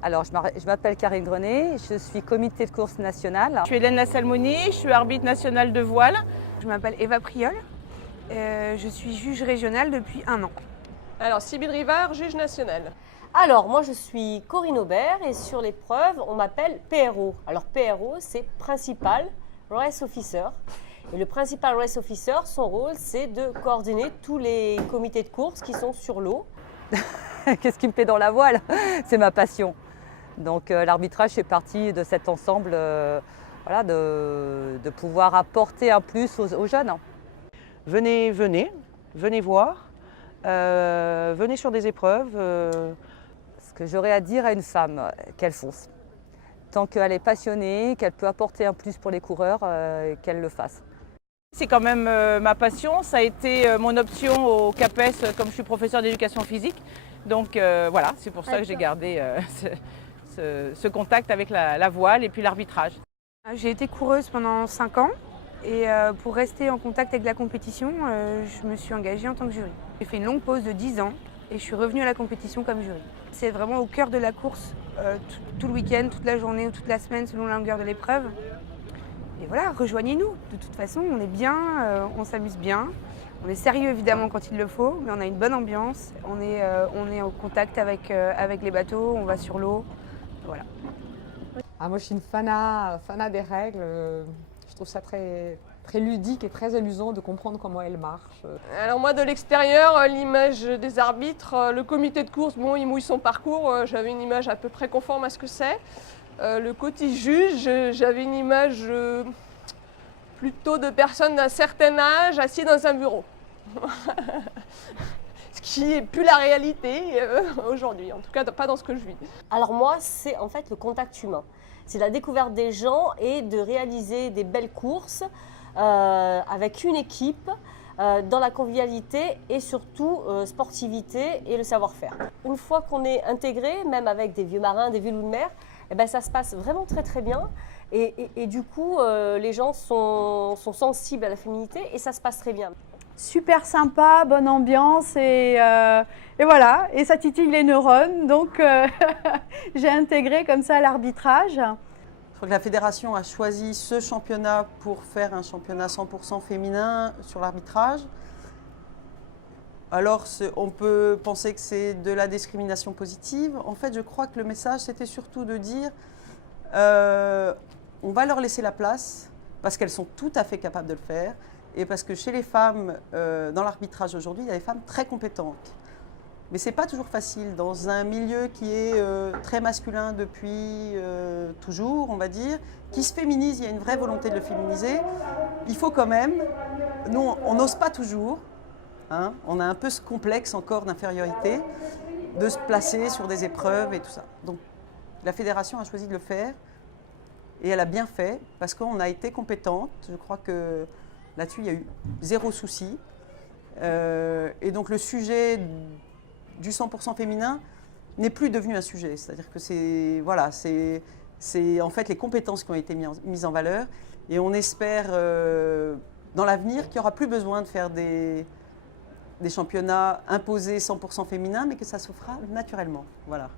Alors, je m'appelle Karine Grenet, je suis comité de course nationale. Je suis Hélène Lassalmoni, je suis arbitre nationale de voile. Je m'appelle Eva Priol, je suis juge régionale depuis 1 an. Alors, Sybille Rivard, juge nationale. Alors, moi je suis Corinne Aubert et sur l'épreuve, on m'appelle PRO. Alors, PRO, c'est Principal Race Officer. Et le Principal Race Officer, son rôle, c'est de coordonner tous les comités de course qui sont sur l'eau. Qu'est-ce qui me plaît dans la voile? C'est ma passion. Donc l'arbitrage fait partie de cet ensemble voilà, de pouvoir apporter un plus aux jeunes. Venez voir, venez sur des épreuves. Ce que j'aurais à dire à une femme, qu'elle fonce. Tant qu'elle est passionnée, qu'elle peut apporter un plus pour les coureurs, qu'elle le fasse. C'est quand même ma passion, ça a été mon option au CAPES comme je suis professeur d'éducation physique. Donc voilà, c'est pour ça que j'ai gardé ce contact avec la voile et puis l'arbitrage. J'ai été coureuse pendant 5 ans et pour rester en contact avec la compétition, je me suis engagée en tant que jury. J'ai fait une longue pause de 10 ans et je suis revenue à la compétition comme jury. C'est vraiment au cœur de la course, tout le week-end, toute la journée ou toute la semaine selon la longueur de l'épreuve. Et voilà, rejoignez-nous. De toute façon, on est bien, on s'amuse bien. On est sérieux évidemment quand il le faut, mais on a une bonne ambiance. On est en contact avec les bateaux, on va sur l'eau. Voilà. Ah, moi, je suis une fana des règles. Je trouve ça très ludique et très amusant de comprendre comment elles marchent. Alors moi, de l'extérieur, l'image des arbitres, le comité de course, bon, il mouille son parcours, j'avais une image à peu près conforme à ce que c'est. Le côté juge, j'avais une image plutôt de personnes d'un certain âge assis dans un bureau. Ce qui n'est plus la réalité aujourd'hui, en tout cas pas dans ce que je vis. Alors moi, c'est en fait le contact humain. C'est la découverte des gens et de réaliser des belles courses avec une équipe, dans la convivialité et surtout sportivité et le savoir-faire. Une fois qu'on est intégré, même avec des vieux marins, des vieux loups de mer, eh ben, ça se passe vraiment très bien. Et du coup, les gens sont sensibles à la féminité et ça se passe très bien. Super sympa, bonne ambiance et voilà, et ça titille les neurones, donc j'ai intégré comme ça l'arbitrage. Je crois que la fédération a choisi ce championnat pour faire un championnat 100% féminin sur l'arbitrage. Alors, on peut penser que c'est de la discrimination positive. En fait, je crois que le message, c'était surtout de dire on va leur laisser la place parce qu'elles sont tout à fait capables de le faire et parce que chez les femmes, dans l'arbitrage aujourd'hui, il y a des femmes très compétentes. Mais ce n'est pas toujours facile dans un milieu qui est très masculin depuis toujours, on va dire, qui se féminise, il y a une vraie volonté de le féminiser. Il faut quand même, nous, on n'ose pas toujours. Hein, on a un peu ce complexe encore d'infériorité, de se placer sur des épreuves et tout ça. Donc la fédération a choisi de le faire et elle a bien fait parce qu'on a été compétente. Je crois que là-dessus, il y a eu zéro souci. Et donc le sujet du 100% féminin n'est plus devenu un sujet. C'est-à-dire que c'est en fait les compétences qui ont été mises en valeur et on espère dans l'avenir qu'il n'y aura plus besoin de faire des championnats imposés 100% féminins, mais que ça se fera naturellement. Voilà.